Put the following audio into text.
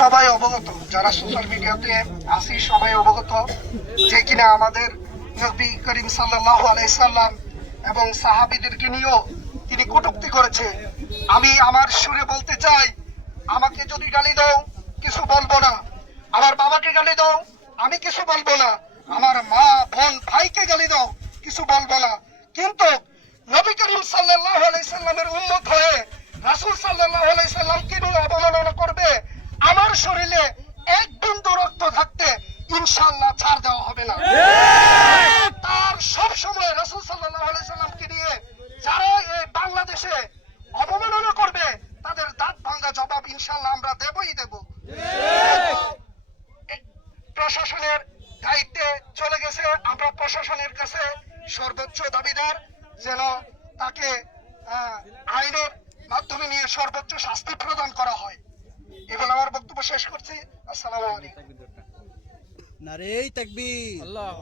সবাই অবগত, যারা সোশ্যাল মিডিয়াতে আসি সবাই অবগত যে কিনা আমাদের নবী করিম সাল্লাহ আলাইসাল্লাম এবং সাহাবিদেরকে নিয়েও তিনি কটুক্তি করেছে। আমি আমার সুরে বলতে চাই, আমাকে যদি গালি দাও, কিছু বলব না। আমার বাবাকে গালি দাও, আমি কিছু বলব না। আমার মা, বোন, ভাইকে গালি দাও, কিছু বলব না। কিন্তু নবী করিম সাল্লাহ আলাইসাল্লামের উন্মত হয়ে রাসুল সাল্লাহ আলাইসাল্লামকে নিয়ে অবমাননা করবে আমার শরীরে এক বিন্দু রক্ত থাকতে ইনশাল্লাহ ছাড় দেওয়া হবে না। তার সব সময় রাসুল সাল্লাহ আলাইসাল্লামকে নিয়ে যারা এই বাংলাদেশে অবমাননা করবে তাদের দাঁত ভাঙ্গা জবাব ইনশাল্লাহ আমরা দেবই দেব। প্রশাসনের দায়িত্বে চলে গেছে। আমরা প্রশাসনের কাছে সর্বোচ্চ দাবিদার যেন তাকে আইনের মাধ্যমে নিয়ে সর্বোচ্চ শাস্তি প্রদান করা হয়। এগুলো আমার বক্তব্য শেষ করছি। আসসালামু আলাইকুম। নারে তাকবীর। আল্লাহ